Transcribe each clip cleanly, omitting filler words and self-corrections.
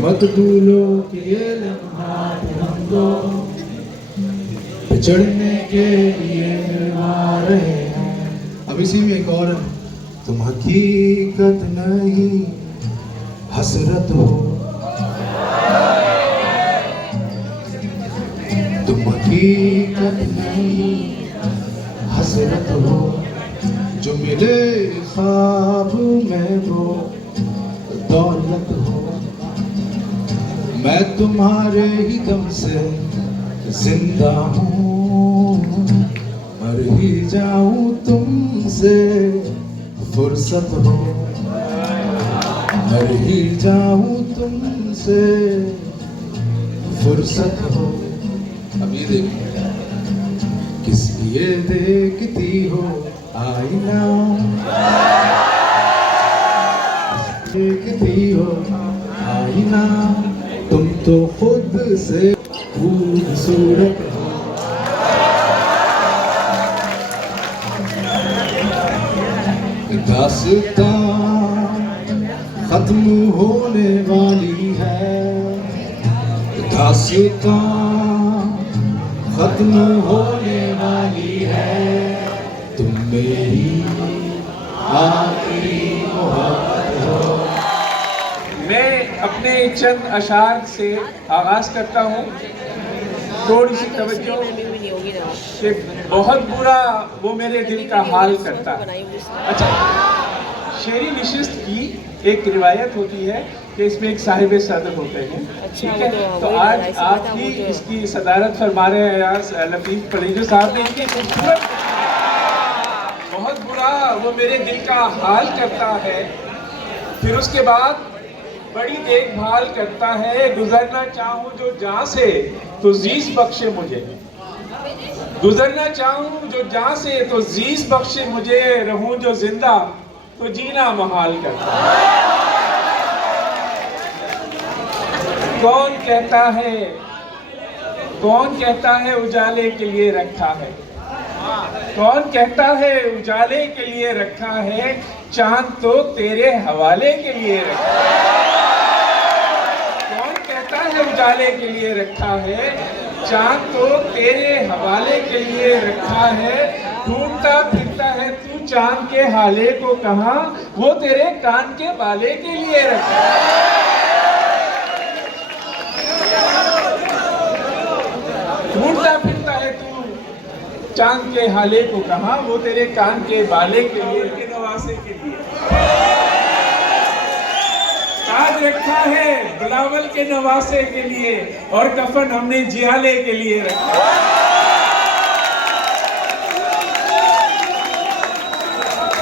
मत भूलो कि ये लम्हात हम दो बिछड़ने के लिए मिलवा रहे हैं। अब इसी में एक और है, तुम हकीकत नहीं हसरत हो, तुम हकीकत नहीं हसरत हो, जो मिले ख्वाब में वो दौलत हो। मैं तुम्हारे ही दम से जिंदा हूँ, मर ही जाऊं तुमसे फुर्सत हो, मर ही जाऊं तुमसे फुर्सत हो। अब ये देखिए, किस लिए देखती हो आईना, देखती हो आईना, तुम तो खुद से खूबसूरत हो। दास्तां खत्म होने वाली है, दास्तां खत्म होने वाली है, तुम मेरी आखिरी मोहब्बत हो। मैं अपने चंद अशार से आगाज करता हूँ। थोड़ी सी तवज्जो कि बहुत बुरा वो मेरे दिल का हाल करता। अच्छा, शेरी निशिस्त की एक रिवायत होती है कि इसमें एक साहिब सदर होते हैं, ठीक है। तो आज आप ही इसकी सदारत फरमा रहे हैं यार लतीफ़ पड़ेजो साहब ने। इनकी खूबसूरत बहुत बुरा वो मेरे दिल का हाल करता है, फिर उसके बाद बड़ी देखभाल करता है, गुजरना चाहूं जो जान से तो जीस बख्शे मुझे, गुजरना चाहूं जो जान से तो जीस बख्शे मुझे, रहूं जो जिंदा तो जीना महाल करता है। कौन कहता है उजाले के लिए रखा है, कौन कहता है उजाले के लिए रखा है, चांद तो तेरे हवाले के लिए रखा है। कौन कहता है उजाले के लिए रखा है, चांद तो तेरे हवाले के लिए रखा है, ढूंढता फिरता है तू चांद के हाले को कहाँ, वो तेरे कान के बाले के लिए रखा है। ढूंढता फिरता है तू चांद के हाले को कहाँ, वो तेरे कान के बाले के लिए, के नवासे के लिए। ताज रखा है बिलावल के नवासे के लिए, और कफन हमने जियाले के लिए रखा।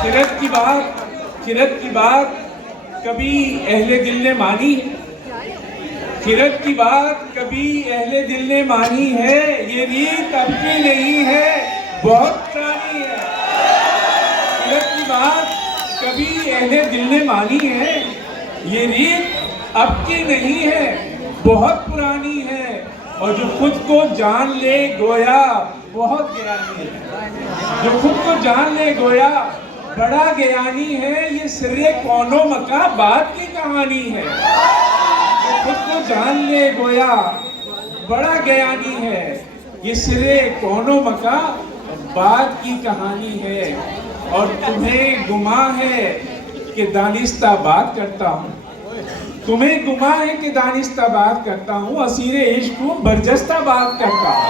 किरत की बात कभी अहले दिल ने मानी, किरत की बात कभी अहले दिल ने मानी है, ये रीत अब की नहीं है बहुत पुरानी है। किरत की बात कभी अहले दिल ने मानी है, ये रीत अब की नहीं है बहुत पुरानी है, और जो खुद को जान ले गोया बहुत ज्ञानी है, जो खुद को जान ले गोया बड़ा ज्ञानी है, ये सिर्रे कौनो मका बात की कहानी है। खुद को जान ले गोया बड़ा ज्ञानी है, ये सिरे कौनो मका बात की कहानी है, और तुम्हें गुमा है कि दानिस्ता बात करता हूँ, तुम्हें गुमा है कि दानिस्ता बात करता हूँ, असीरे इश्क हूँ बरजस्ता बात करता हूँ।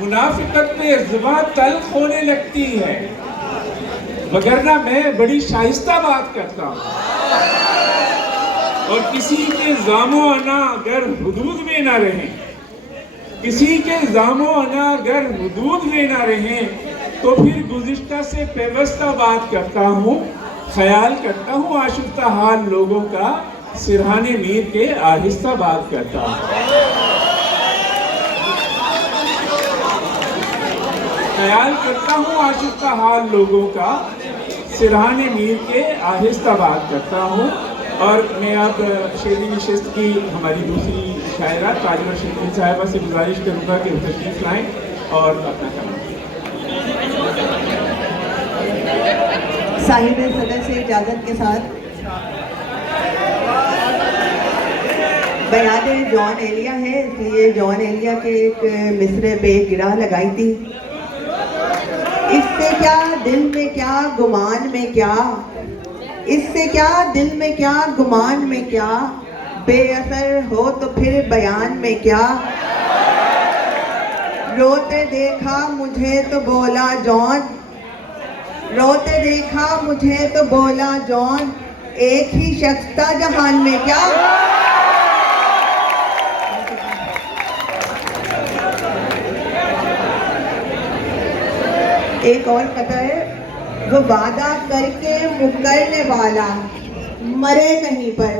मुनाफिकत पे जुबान तल्ख होने लगती है, वगरना मैं बड़ी शाइस्ता बात करता हूँ, और किसी के जामो अना अगर हुदूद में ना रहे, किसी के जामो अना अगर हुदूद में ना रहे, तो फिर गुज़िश्ता से पेवस्ता बात करता हूँ, ख्याल करता हूँ आशुफ्ता हाल लोगों का, सिरहाने मीर के आहिस्ता बात करता हूँ। ख्याल करता हूँ आशिक़ का हाल लोगों का, सिरहाने मीर के आहिस्ता बात करता हूँ। और मैं अब शेरी निशिस्त की हमारी दूसरी शायरा ताजरा शकील साहिबा से गुजारिश करूँगा कि तशरीफ़ लाएँ और अपना काम। साहिब सदर से इजाज़त के साथ बयाने जॉन एलिया है, इसलिए जॉन एलिया के एक मिसरे पे एक गिरह लगाई थी। इससे क्या दिल में क्या गुमान में क्या, इससे क्या दिल में क्या गुमान में क्या, बेअसर हो तो फिर बयान में क्या। रोते देखा मुझे तो बोला जॉन, रोते देखा मुझे तो बोला जॉन, एक ही शख्स था जहान में क्या। एक और कथा है, वो वादा करके मुकरने वाला मरे कहीं पर,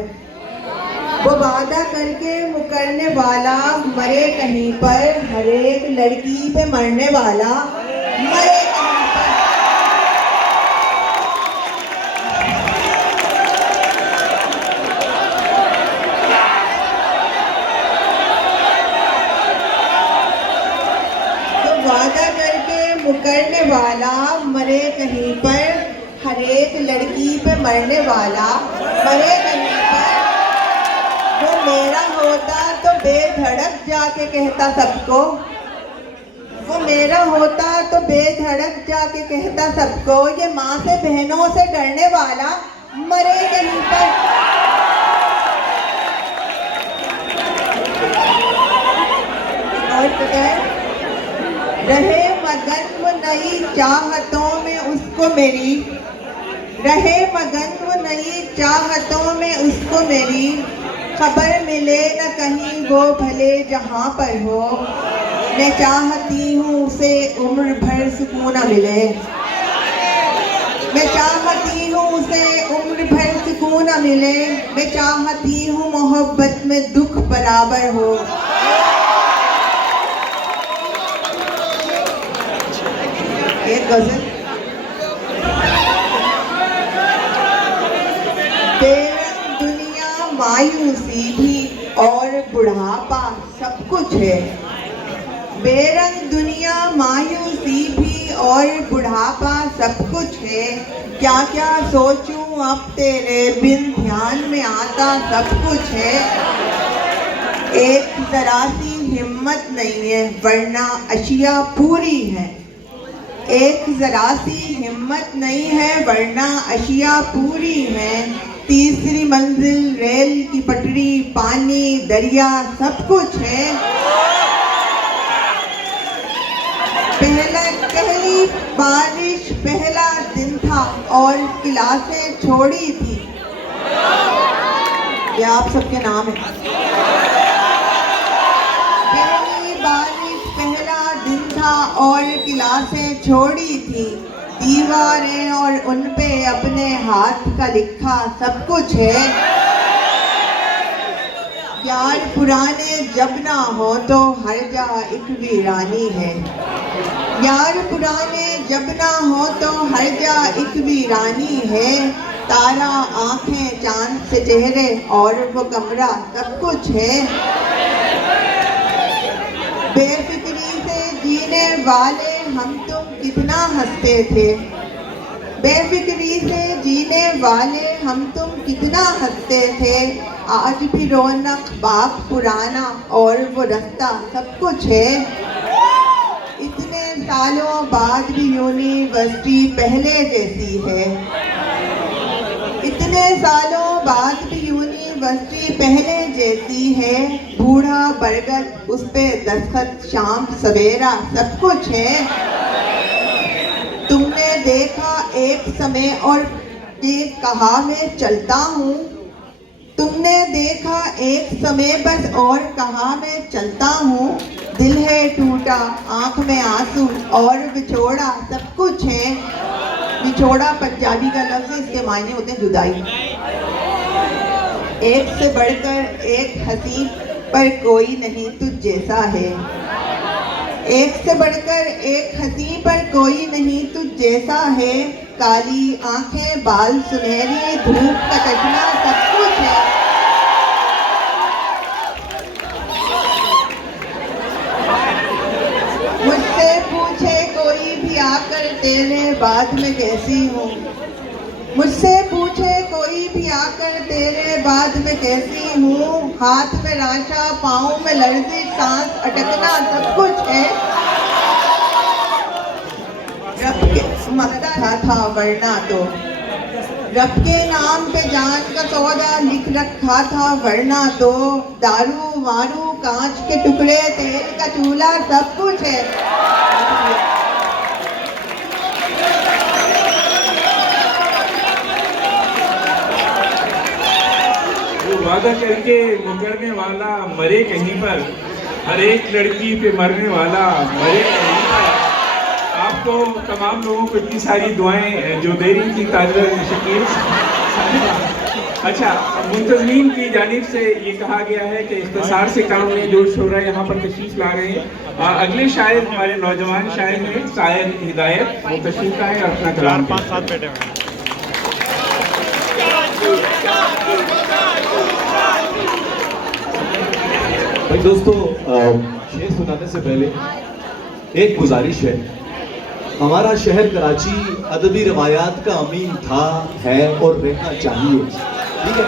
वो वादा करके मुकरने वाला मरे कहीं पर, हर एक लड़की पे मरने वाला मरे कहीं पर। तो वादा करके मुकरने वाला मरे कहीं पर, हर एक लड़की पे मरने वाला मरे कहीं पर। वो मेरा होता तो बेधड़क जाके कहता सबको, वो मेरा होता तो बेधड़क जाके कहता सबको, ये माँ से बहनों से डरने वाला मरे कहीं पर। और पता है, रहे मगन वो नई चाहतों में उसको मेरी, रहे मगन वो नई चाहतों में उसको मेरी, खबर मिले न कहीं वो भले जहाँ पर हो, मैं चाहती हूँ उसे उम्र भर सुकून न मिले, मैं चाहती हूँ उसे उम्र भर सुकून न मिले, मैं चाहती हूँ मोहब्बत में दुख बराबर हो। एक गजल, बेरंग दुनिया मायूसी भी और बुढ़ापा सब कुछ है, बेरंग दुनिया मायूसी भी और बुढ़ापा सब कुछ है, क्या क्या सोचूं अब तेरे बिन ध्यान में आता सब कुछ है। एक जरा सी हिम्मत नहीं है वरना अशिया पूरी है, एक जरा सी हिम्मत नहीं है वरना अशिया पूरी है, तीसरी मंजिल रेल की पटरी पानी दरिया सब कुछ है। पहली बारिश पहला दिन था और क्लासें छोड़ी थी, ये आप सबके नाम है। पहली बारिश पहला दिन था और क्लासें छोड़ी थी, दीवारें और उन पे अपने हाथ का लिखा सब कुछ है। यार पुराने जब ना हो तो हर जा एक वीरानी है, यार पुराने जब ना हो तो हर जा एक वीरानी है, तारा आंखें चांद से चेहरे और वो कमरा सब कुछ है। बेफिक्री से जीने वाले हम तुम कितना हंसते थे, बेफिक्री से जीने वाले हम तुम कितना हंसते थे, आज भी रौनक बाग पुराना और वो रास्ता सब कुछ है। इतने सालों बाद भी यूनिवर्सिटी पहले जैसी है, इतने सालों बाद भी यूनिवर्सिटी पहले जैसी है, बूढ़ा बरगद उस पे दस्तखत शाम सवेरा सब कुछ है। तुमने देखा एक समय और ये कहा मैं चलता हूँ, तुमने देखा एक समय बस और कहा मैं चलता हूँ, दिल है टूटा आंख में आंसू और विछोड़ा सब कुछ है। विछोड़ा पंजाबी का लफ्ज़ है, इसके मायने होते हैं जुदाई। एक से बढ़कर एक हंसी पर कोई नहीं तुझ जैसा है, एक से बढ़कर एक हंसी पर कोई नहीं तुझ जैसा है, काली आंखें बाल सुनहरी धूप का चश्मा सब कुछ है। मुझसे पूछे कोई भी आकर तेरे बाद में कैसी हूँ, मुझसे पूछे कोई भी आकर तेरे बाद में कैसी हूँ, हाथ में राशा पाँव में लर्जी सांस अटकना सब कुछ है। रब के मसला था वरना तो, रब के नाम पे जान का सौदा लिख रखा था वरना तो, दारू वारू कांच के टुकड़े तेल का चूल्हा सब कुछ है। वो वादा करके मुकरने वाला मरे कहीं पर, हर एक लड़की पे मरने वाला मरे कहीं पर। आपको तमाम लोगों को इतनी सारी दुआएं जो दे रही थी ताजर शकील। अच्छा, मुंतज़मीन की जानिब से ये कहा गया है कि इख्तिसार से काम में जो शोरा यहाँ पर तशरीफ ला रहे हैं। अगले शायर हमारे नौजवान शायर हैं शायर हिदायत, वो तशरीफ लाए और अपना कलाम पेश करें। भाई दोस्तों, शेर सुनाने से पहले एक गुजारिश है। हमारा शहर कराची अदबी रवायात का अमीन था, है और रहना चाहिए, ठीक है।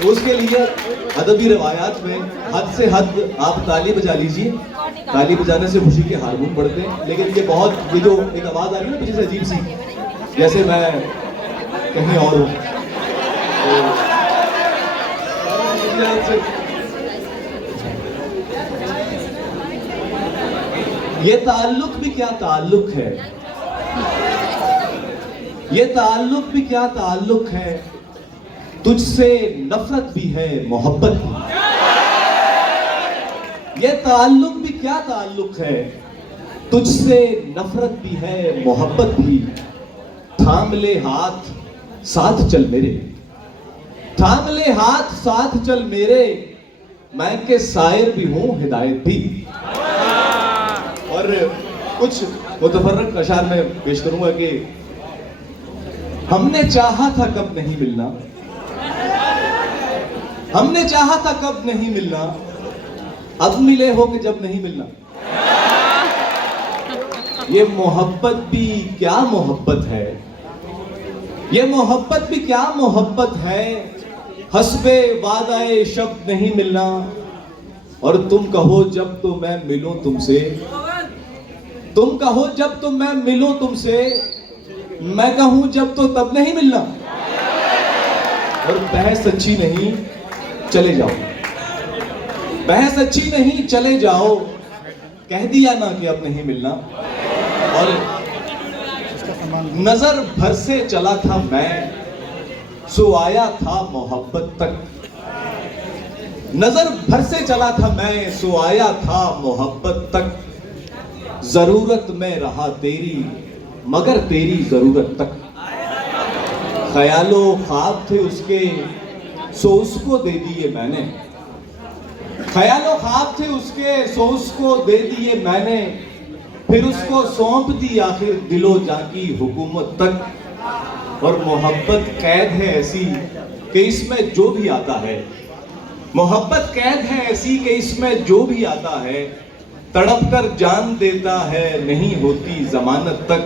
तो उसके लिए अदबी रवायात में हद से हद आप ताली बजा लीजिए। ताली बजाने से खुशी के हारमोन बढ़ते हैं, लेकिन ये बहुत, ये जो एक आवाज़ आ रही है ना पीछे से अजीब सी, जैसे मैं कहीं और हूँ, ये ताल्लुक भी क्या ताल्लुक है, ये ताल्लुक भी क्या ताल्लुक है, तुझसे नफरत भी है मोहब्बत भी। ये ताल्लुक भी क्या ताल्लुक है, तुझसे नफरत भी है मोहब्बत भी। थाम ले हाथ साथ चल मेरे, थाम ले हाथ साथ चल मेरे, मैं के शायर भी हूं हिदायत भी। और कुछ मुतफर्रक अशार में पेश करूंगा कि हमने चाहा था कब नहीं मिलना, हमने चाहा था कब नहीं मिलना, अब मिले हो कि जब नहीं मिलना। ये मोहब्बत भी क्या मोहब्बत है, ये मोहब्बत भी क्या मोहब्बत है, हस्बे वादाए शब्द नहीं मिलना। और तुम कहो जब तो मैं मिलूं तुमसे, तुम कहो जब तो मैं मिलूं तुमसे, मैं कहूं जब तो तब नहीं मिलना। और बहस अच्छी नहीं चले जाओ, बहस अच्छी नहीं चले जाओ, कह दिया ना कि अब नहीं मिलना। और नजर भर से चला था मैं, सो आया था मोहब्बत तक। नजर भर से चला था मैं, सो आया था मोहब्बत तक। जरूरत में रहा तेरी मगर तेरी जरूरत तक। ख्यालो ख्वाब थे उसके सो उसको दे दिए मैंने, ख्यालो ख्वाब थे उसके सो उसको दे दिए मैंने। फिर उसको सौंप दी आखिर दिलो जां की हुकूमत तक। और मोहब्बत कैद है ऐसी कि इसमें जो भी आता है, मोहब्बत कैद है ऐसी कि इसमें जो भी आता है, तड़प कर जान देता है नहीं होती जमानत तक।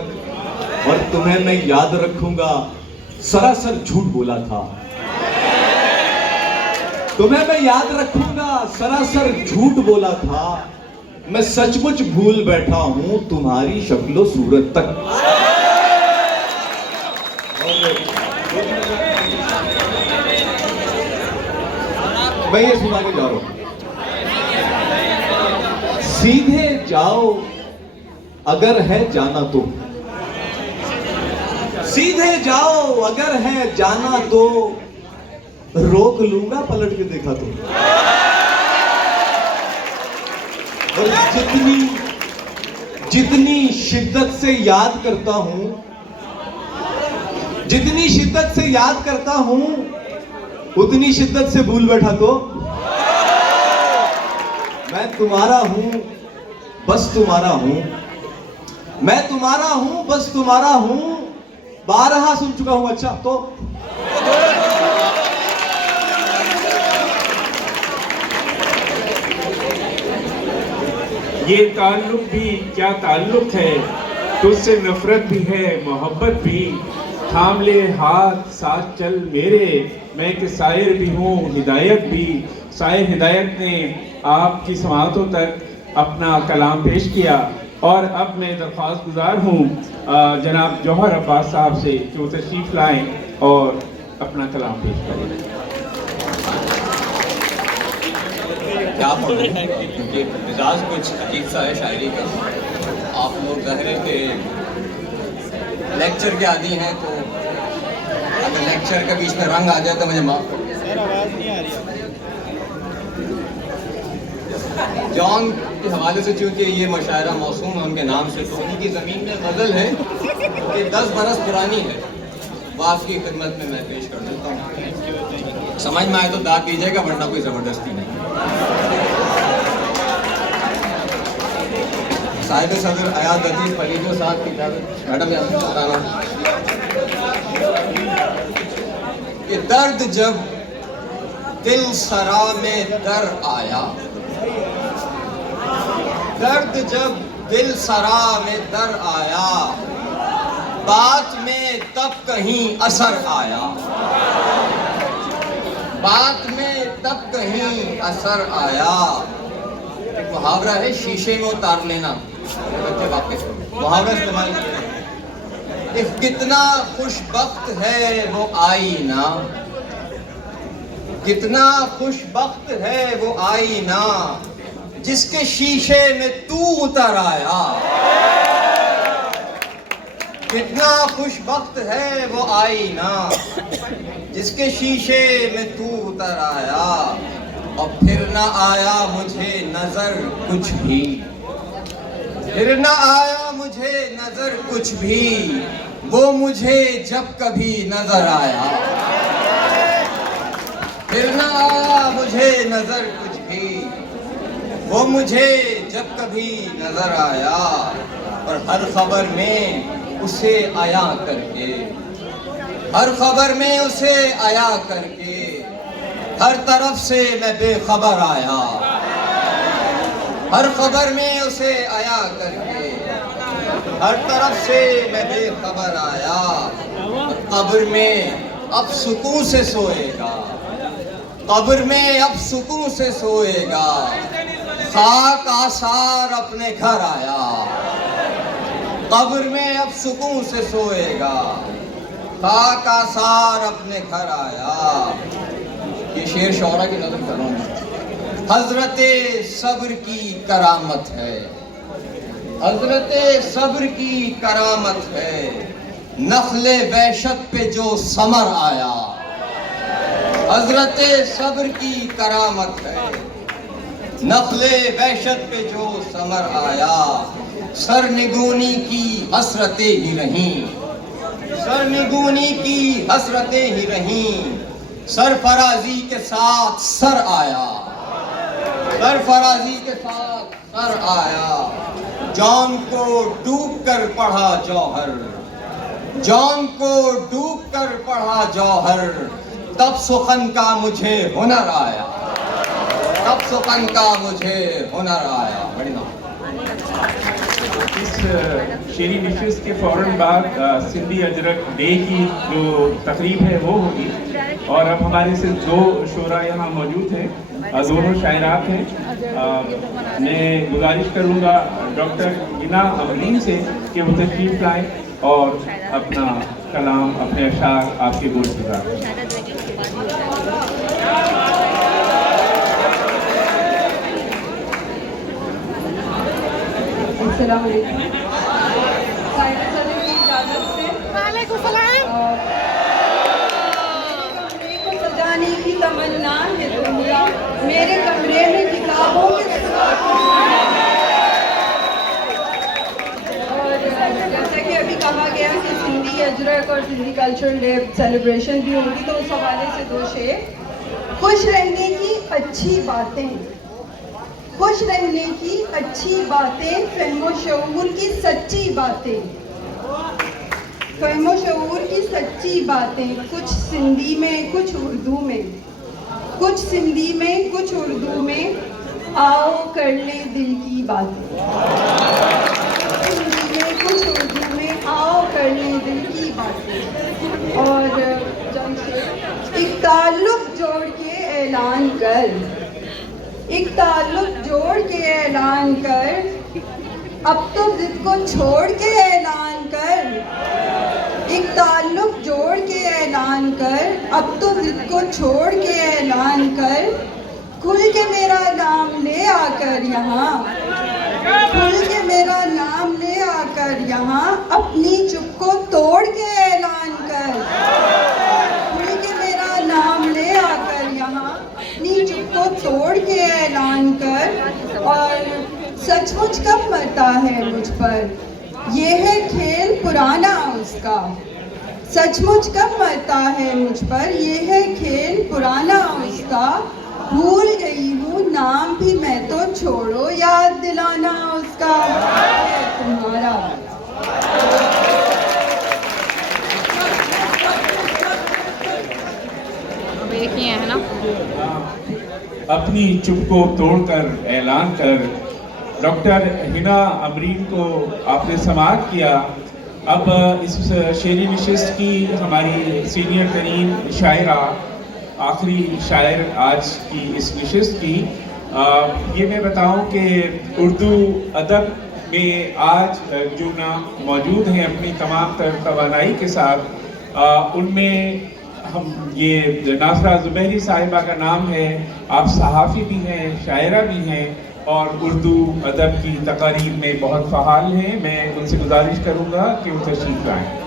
और तुम्हें मैं याद रखूंगा सरासर झूठ बोला था, तुम्हें मैं याद रखूंगा सरासर झूठ बोला था। मैं सचमुच भूल बैठा हूं तुम्हारी शक्लो सूरत तक। मैं ये सुना के जा रहा हूं, सीधे जाओ अगर है जाना तो, सीधे जाओ अगर है जाना तो, रोक लूंगा पलट के देखा तो। और जितनी शिद्दत से याद करता हूं, जितनी शिद्दत से याद करता हूं, उतनी शिद्दत से भूल बैठा तो। मैं तुम्हारा हूं बस तुम्हारा हूं, मैं तुम्हारा हूं बस तुम्हारा हूं, बारहा सुन चुका हूं। अच्छा तो ये ताल्लुक भी क्या ताल्लुक है, तुझसे नफरत भी है मोहब्बत भी। थाम ले हाथ साथ चल मेरे, मैं एक शायर भी हूँ हिदायत भी। शायर हिदायत ने आपकी समाअतों तक अपना कलाम पेश किया और अब मैं दरख्वास्त गुजार हूँ जनाब जौहर अब्बास साहब से कि वो तशरीफ़ लाएँ और अपना कलाम पेश करें। क्या पढ़ूं क्योंकि मिजाज कुछ अजीब सा है शायरी का। आप लोग ज़ाहिर के लेक्चर के आदी हैं, तो अगर लेक्चर के बीच में रंग आ जाए तो मुझे माफ कर। जॉन के हवाले से चूँकि ये मुशायरा मौसूम है उनके नाम से, तो उनकी ज़मीन में गज़ल है कि 10 बरस पुरानी है, वो आपकी खिदमत में मैं पेश कर देता हूँ। समझ में आए तो दाद दीजिएगा, वरना कोई ज़बरदस्ती नहीं। साहिब सदर अयाद लतीफ़ फरीदो साहब की तरफ मैडम बताना कि दर्द जब दिल सरा में दर आया, दर्द जब दिल सरा में दर आया, बात में तब कहीं असर आया, बात में तब कहीं असर आया। एक मुहावरा है शीशे में उतार लेना, बच्चे वाकिफ मुहावरा इस्तेमाल किया। कितना खुशबख्त है वो आईना, कितना खुशबख्त है वो आईना, जिसके शीशे में तू उतर आया। कितना खुशबख्त है वो आईना, जिसके शीशे में तू उतर आया, और फिर ना आया मुझे नजर कुछ भी, फिर ना आया मुझे नजर कुछ भी, वो मुझे जब कभी नजर आया। फिर ना आया मुझे नजर कुछ भी, वो मुझे जब कभी नजर आया, और हर खबर में उसे आया करके, हर खबर में उसे आया करके, हर तरफ से मैं बेखबर आया। हर खबर में उसे आया करके, हर तरफ से मैं बेखबर आया। कब्र में अब सुकून से सोएगा, कब्र में अब सुकून से सोएगा, खाक आसार अपने घर आया। कब्र में अब सुकून से सोएगा, खाक आसार अपने घर आया। ये शेर शौरा की नज़र कर रहा हूँ। हजरते सब्र की करामत है, हजरते सब्र की करामत है, नखले वहशत पे जो समर आया। हजरते सब्र की करामत है, नखले वहशत पे जो समर आया। सरनिगूनी की हसरतें ही रहीं, सरनिगूनी की हसरतें ही रहीं, सरफराजी के साथ सर आया, सरफराजी के साथ सर आया। जॉन को डूब कर पढ़ा जौहर, जॉन को डूब कर पढ़ा जौहर, तब सुखन का मुझे हुनर आया, तब सुखन का मुझे हुनर आया। बड़ी ना इस शेरी नशिस्त के फ़ौरन बाद सिंधी अजरक डे की जो तकरीब है वो होगी, और अब हमारे सिर्फ 2 शोरा यहाँ मौजूद हैं, दोनों शायरात हैं। मैं गुजारिश करूँगा डॉक्टर हिना अमरीन से कि वो तशरीफ़ लाएँ और अपना कलाम, अपने अशार आपके गोश गुजारें। अस्सलाम वालेकुम। साहिब सदर की इजाज़त से वालेकुम सलाम। मेरे कमरे को सजाने की तमन्ना है दुनिया, मेरे कमरे में किताबों के और जैसा कि अभी कहा गया कि सिंधी अजरक और सिंधी कल्चरल डे सेलिब्रेशन भी होगी, तो उस हवाले से 2 शेर। खुश रहने की अच्छी बातें, खुश रहने की अच्छी बातें, फ़हमो शऊर की सच्ची बातें, फ़हमो शऊर की सच्ची बातें, कुछ सिंधी में कुछ उर्दू में, कुछ सिंधी में कुछ उर्दू में, आओ कर ले दिल की बातें। सिंधी में कुछ उर्दू में, आओ कर ले दिल की बातें। ताल्लुक जोड़ के ऐलान कर, एक ताल्लुक जोड़ के ऐलान कर, अब तो जिद को छोड़ के ऐलान कर, एक ताल्लुक जोड़ के ऐलान कर, अब तो जिद को छोड़ के ऐलान कर, खुल के मेरा नाम ले आकर यहाँ, खुल के मेरा नाम ले आकर यहाँ, अपनी चुप को तोड़ के ऐलान कर, खुल के मेरा नाम ले आकर यहाँ, अपनी चुप को तोड़ के ऐलान कर। और सचमुच कब मरता है मुझ पर, ये है खेल पुराना उसका, सचमुच कब मरता है मुझ पर, ये है खेल पुराना उसका, भूल गई हूँ नाम भी मैं तो, छोड़ो याद दिलाना उसका है तुम्हारा। देखिए है ना, अपनी चुप को तोड़कर ऐलान कर, डॉक्टर हिना अमरीन को आपने समाअत किया। अब इस शेरी नशिस्त की हमारी सीनियर तरीन शायरा, आखिरी शायर आज की इस नशिस्त की, ये मैं बताऊं कि उर्दू अदब में आज जो नाम मौजूद हैं अपनी तमाम तवानाई के साथ, उनमें हम ये नासरा ज़ुबैरी साहिबा का नाम है। आप सहाफ़ी भी हैं, शायरा भी हैं और उर्दू अदब की तकारीर में बहुत फ़आल हैं। मैं उनसे गुजारिश करूँगा कि वो तशरीफ़ लाएँ।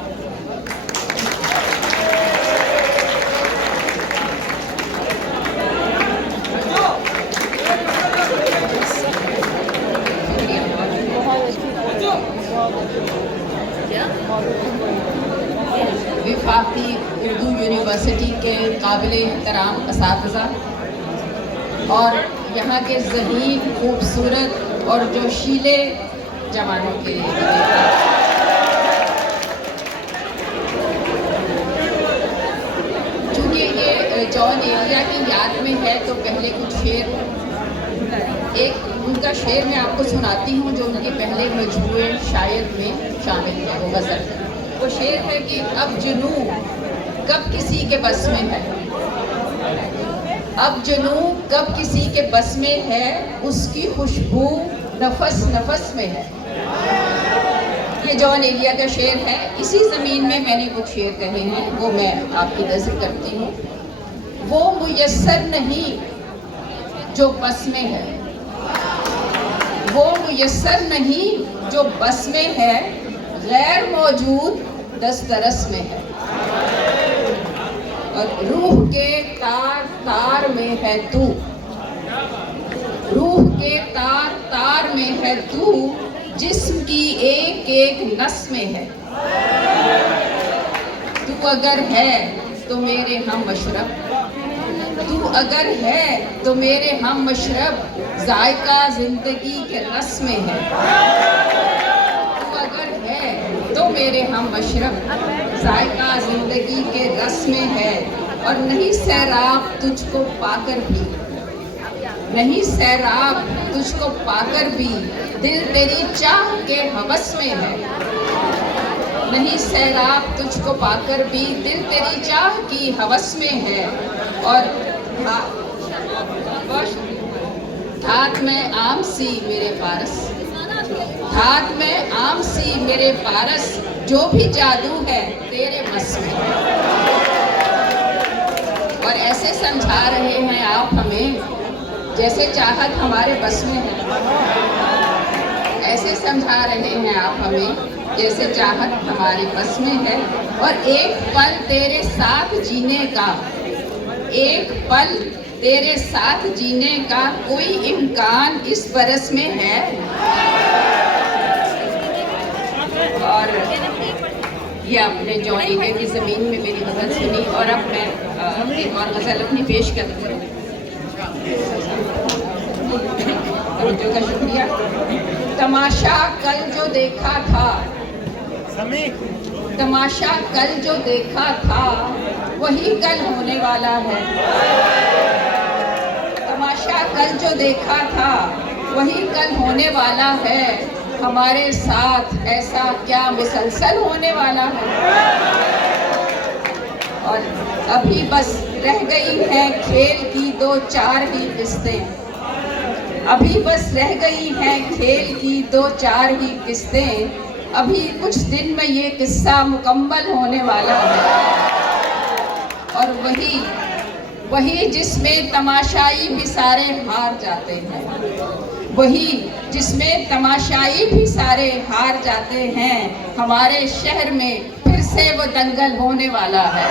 विफाकी उर्दू यूनिवर्सिटी के काबिल एहतराम असातिज़ा और यहाँ के ज़हीन, खूबसूरत और जोशीले जवानों के चूँकि ये जॉन एलिया की याद में है तो पहले कुछ शेर, एक उनका शेर मैं आपको सुनाती हूँ जो उनके पहले मजमूए शायर में शामिल है। वो गज़ल, वो शेर है कि अब जुनू कब किसी के बस में है, अब जुनू कब किसी के बस में है, उसकी खुशबू नफस नफस में है। ये जॉन एलिया का शेर है। इसी ज़मीन में मैंने कुछ शेर कहे हैं, वो मैं आपकी नज़र करती हूँ। वो मुयस्सर नहीं जो बस में है, वो मुयस्सर नहीं जो बस में है, गैर मौजूद दस्तरस में है। और रूह के तार तार में है तू, रूह के तार तार में है तू, जिस्म की एक एक नस में है। तू अगर है तो मेरे हम मशरब, तू अगर है तो मेरे हम मशरब, जायका जिंदगी के रस में है। तू अगर है तो मेरे हम मशरब, जायका जिंदगी के रस में है। और नहीं सैराब तुझको पाकर भी, नहीं सैराब तुझको पाकर भी, दिल तेरी चाह के हवस में है। नहीं सैराब तुझको पाकर भी, दिल तेरी चाह की हवस में है। और हाथ में आम सी मेरे पारस, हाथ में आम सी मेरे पारस, जो भी जादू है तेरे बस में। और ऐसे समझा रहे हैं आप हमें जैसे चाहत हमारे बस में है, ऐसे समझा रहे हैं आप हमें जैसे चाहत हमारे बस में है। और एक पल तेरे साथ जीने का, एक पल तेरे साथ जीने का कोई इम्कान इस बरस में है। और ये आपने जॉन एलिया की ज़मीन में मेरी गज़ल सुनी और अब मैं एक और गज़ल अपनी पेश करती हूँ। तवज्जो का शुक्रिया। तमाशा कल जो देखा था, तमाशा कल जो देखा था, वही कल होने वाला है। तमाशा कल जो देखा था, वही कल होने वाला है। हमारे साथ ऐसा क्या मुसलसल होने वाला है। और अभी बस रह गई हैं खेल की 2-4 ही किस्तें, अभी बस रह गई हैं खेल की 2-4 ही किस्तें, अभी कुछ दिन में ये किस्सा मुकम्मल होने वाला है। और वही जिसमें तमाशाई भी सारे हार जाते हैं, वही जिसमें तमाशाई भी सारे हार जाते हैं, हमारे शहर में फिर से वो दंगल होने वाला है।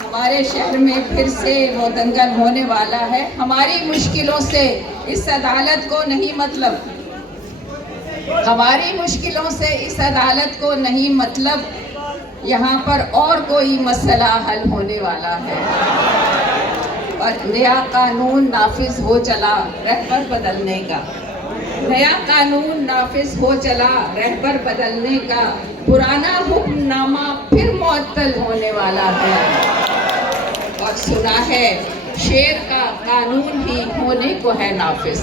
हमारे शहर में फिर से वो दंगल होने वाला है। हमारी मुश्किलों से इस अदालत को नहीं मतलब, हमारी मुश्किलों से इस अदालत को नहीं मतलब, यहाँ पर और कोई मसला हल होने वाला है। और नया कानून नाफिज हो चला रहबर बदलने का, नया कानून नाफिज हो चला रहबर बदलने का, पुराना हुक्मनामा फिर मुअत्तल होने वाला है। और सुना है शेर का कानून ही होने को है नाफिज,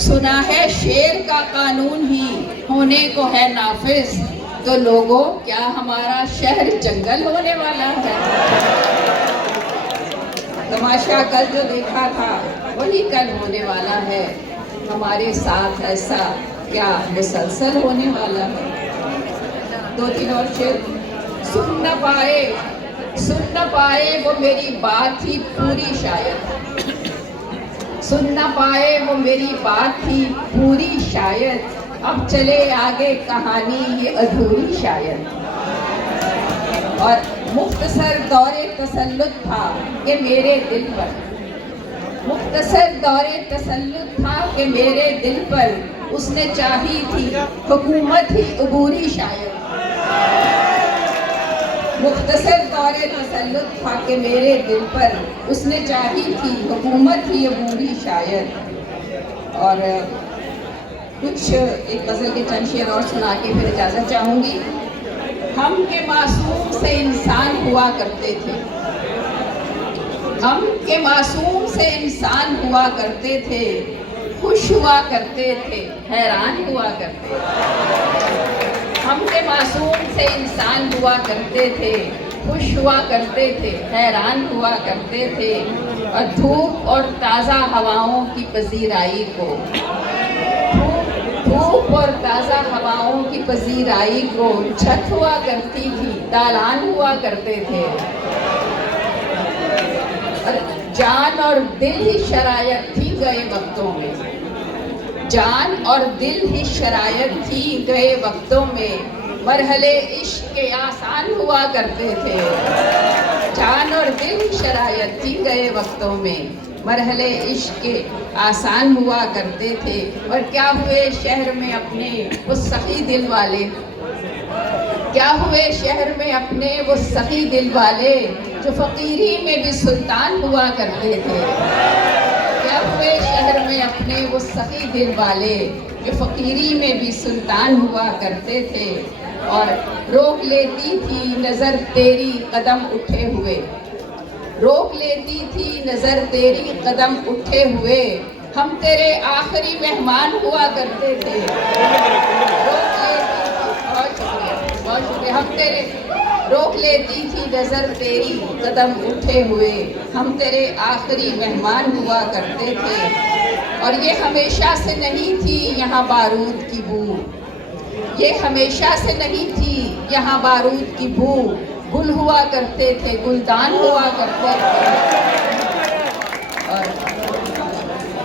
सुना है शेर का कानून ही होने को है नाफिज, तो लोगों क्या हमारा शहर जंगल होने वाला है? तमाशा कल जो देखा था वही कल होने वाला है, हमारे साथ ऐसा क्या मुसलसल होने वाला है? 2-3 और शेर। सुन न पाए वो मेरी बात ही पूरी शायद, सुन न पाए वो मेरी बात ही पूरी शायद, अब चले आगे कहानी ये अधूरी शायद। और मुख्तसर दौरे तसल्लुत था कि मेरे दिल पर, मुख्तसर दौरे तसल्लुत था कि मेरे दिल पर, उसने चाही थी हुकूमत ही अबूरी शायद। मुख्तसर दौरे तसल्लुत था कि मेरे दिल पर, उसने चाही थी हुकूमत ही अबूरी शायद। और कुछ एक गज़ल के चंद शेर और सुना के फिर इजाज़त चाहूँगी। हम के मासूम से इंसान हुआ करते थे, हम के मासूम से इंसान हुआ करते थे, खुश हुआ करते थे, हैरान हुआ करते थे। हम के मासूम से इंसान हुआ करते थे, खुश हुआ करते थे, हैरान हुआ करते थे, और धूप और ताज़ा हवाओं की पजीराई को, धूप और ताज़ा हवाओं की पजीराई को छत हुआ करती थी, दालान हुआ करते थे। और जान और दिल ही शरायत थी गए वक्तों में, जान और दिल ही शरायत थी गए वक्तों में, मरहले इश्क के आसान हुआ करते थे। जान और दिल ही शरायत थी गए वक्तों में, मरहले इश्क के आसान हुआ करते थे। और क्या हुए शहर में अपने वो सखी दिल वाले, क्या हुए शहर में अपने वो सखी दिल वाले, जो फकीरी में भी सुल्तान हुआ करते थे। क्या हुए शहर में अपने वो सखी दिल वाले, जो फकीरी में भी सुल्तान हुआ करते थे। और रोक लेती थी नज़र तेरी कदम उठे हुए, रोक लेती थी नज़र तेरी कदम उठे हुए, हम तेरे आखिरी मेहमान हुआ करते थे। रोक लेती थी, बहुत शुक्रिया, हम तेरे, रोक लेती थी नज़र तेरी कदम उठे हुए, हम तेरे आखिरी मेहमान हुआ करते थे। और ये हमेशा से नहीं थी यहाँ बारूद की बू, ये हमेशा से नहीं थी यहाँ बारूद की बू, गुल हुआ करते थे, गुलदान हुआ करते थे।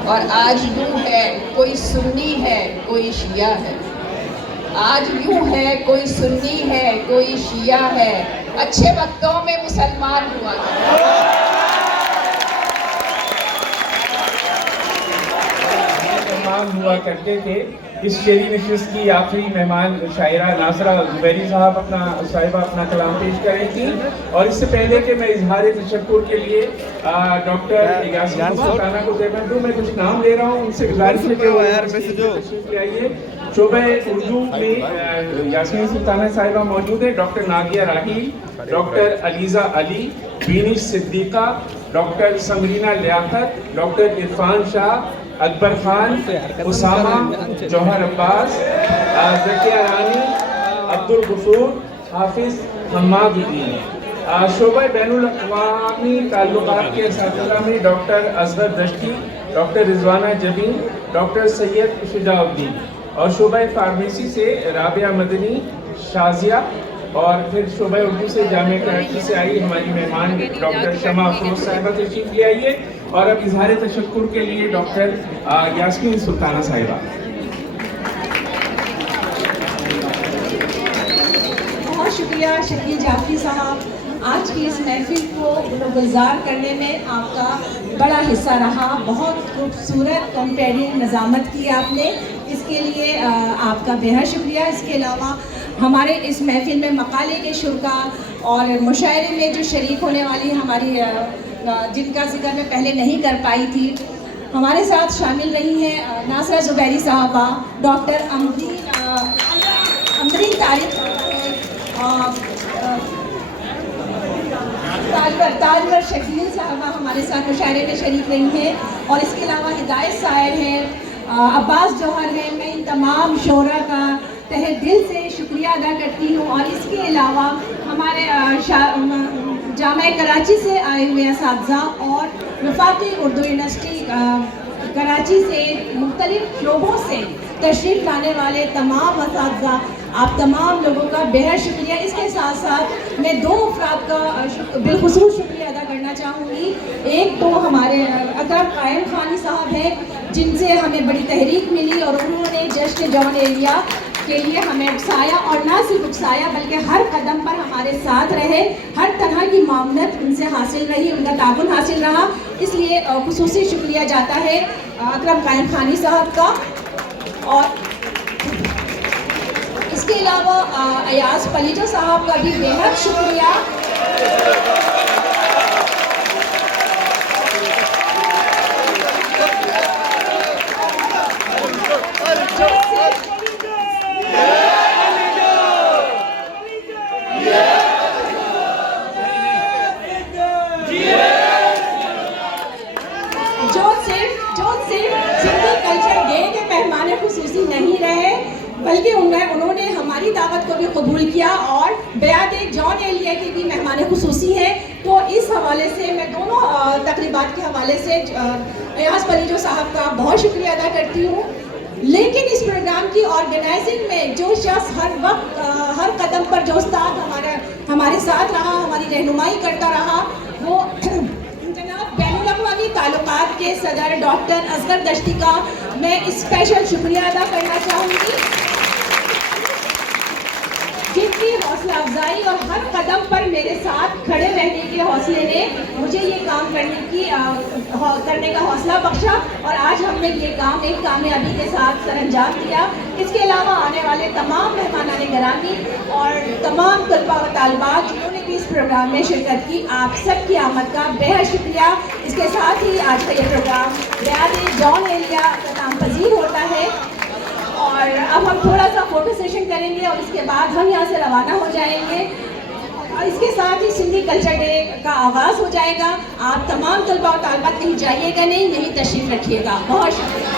और आज यूं है कोई सुन्नी है कोई शिया है, आज यूं है कोई सुन्नी है कोई शिया है, अच्छे वक्तों में मुसलमान हुआ हुआ करते थे। इस शेरी नशिस्त की आखिरी मेहमान शायरा नासरा जुबैरी साहिबा अपना कलाम पेश करेंगी। और इससे पहले कि मैं इजहार तशक्कुर के लिए डॉक्टर यासीन सुल्ताना को देना दूँ, मैं कुछ नाम ले रहा हूँ, उनसे गुजारिश है कि वो तशरीफ आइए। शोबे उर्दू में यासीन सुल्ताना साहिबा मौजूद है, doctor Nagia Raheel, doctor Aliza Ali, Beenish Siddiqa, doctor Samreena Liaquat, doctor Irfan Shah, Akbar Khan, Usama, Jauhar Abbas, Zakia Rani, Abdul Ghafoor, Hafiz Hammaduddin. शोबा बैनुल अक़वामी ताल्लुकात के असातिज़ा में doctor Asghar Dashti, doctor Rizwana Jabeen, doctor Syed Shujauddin और शोबा फार्मेसी से राबिया मदनी, शाजिया और फिर शोबा उर्दू से जामिया कराची से आई हमारी मेहमान डॉक्टर शमा अफरोज साहिबा तशरीफ ले आइए। और अब इजहार तशक्कुर के लिए डॉक्टर यास्मीन सुल्ताना साहिबा। बहुत शुक्रिया शकील जाफरी साहब, आज की इस महफिल को गुलजार करने में आपका बड़ा हिस्सा रहा। बहुत खूबसूरत कंपेयरिंग नज़ामत की आपने, इसके लिए आपका बेहद शुक्रिया। इसके अलावा हमारे इस महफिल में मकाले के शुरा और मुशायरे में जो शरीक होने वाली हमारी जिनका जिक्र मैं पहले नहीं कर पाई थी, हमारे साथ शामिल रही हैं नासरा ज़ुबैरी साहबा, डॉक्टर अमरीन तारिक, ताजवर शकील साहबा हमारे साथ मुशायरे में शरीक रही हैं। और इसके अलावा हिदायत सायर हैं, अब्बास जौहर हैं। मैं इन तमाम शोरा का तहे दिल से शुक्रिया अदा करती हूँ। और इसके अलावा हमारे जामिया कराची से आए हुए असातिज़ा और वफाकी उर्दू यूनिवर्सिटी कराची से मुख्तलिफ शोबों से तशरीफ़ लाने वाले तमाम असातिज़ा, आप तमाम लोगों का बेहद शुक्रिया। इसके साथ साथ मैं दो अफराद का बिलखुसूस शुक्रिया अदा करना चाहूँगी। एक तो हमारे अकरम कायम खानी साहब हैं, जिनसे हमें बड़ी तहरीक मिली और उन्होंने जश्न जौन एरिया के लिए हमें उकसाया, और ना सिर्फ उकसाया बल्कि हर कदम पर हमारे साथ रहे। हर तरह की मामनत उनसे हासिल रही, उनका ताउन हासिल रहा, इसलिए खुसूसी शुक्रिया जाता है अकरम कायम खानी साहब का। और इसके अलावा अयाज पलीटो साहब का भी बेहद शुक्रिया। बल्कि उन्होंने हमारी दावत को भी कबूल किया और बयात जॉन एलिया के भी मेहमान खुसूसी हैं। तो इस हवाले से मैं दोनों तकरीबात के हवाले से अयाज पलीटो साहब का बहुत शुक्रिया अदा करती हूँ। लेकिन इस प्रोग्राम की ऑर्गेनाइजिंग में जो शख्स हर वक्त हर कदम पर जो उस्ताद हमारे साथ रहा, हमारी रहनुमाई करता रहा, वो जनाब बैनुल अक़वामी ताल्लुकात के सदर डॉक्टर असगर दश्ती का मैं स्पेशल शुक्रिया अदा करना चाहूँगी, जिनकी हौसला अफजाई और हर कदम पर मेरे साथ खड़े रहने के हौसले ने मुझे ये काम करने का हौसला बख्शा और आज हमने ये काम एक कामयाबी के साथ सरअंजाम दिया। इसके अलावा आने वाले तमाम मेहमानाने गिरामी और तमाम तलबा व तालिबात जिन्होंने भी इस प्रोग्राम में शिरकत की, आप सब की आमद का बेहद शुक्रिया। इसके साथ ही आज का ये प्रोग्राम बयात जॉन एलिया का नाम पजीर होता है। और अब हम थोड़ा सा फोटो सेशन करेंगे और इसके बाद हम यहाँ से रवाना हो जाएंगे और इसके साथ ही सिंधी कल्चर डे का आगाज़ हो जाएगा। आप तमाम तलबा और तालिबात कहीं जाइएगा नहीं, यहीं तशरीफ़ रखिएगा। बहुत शुक्रिया।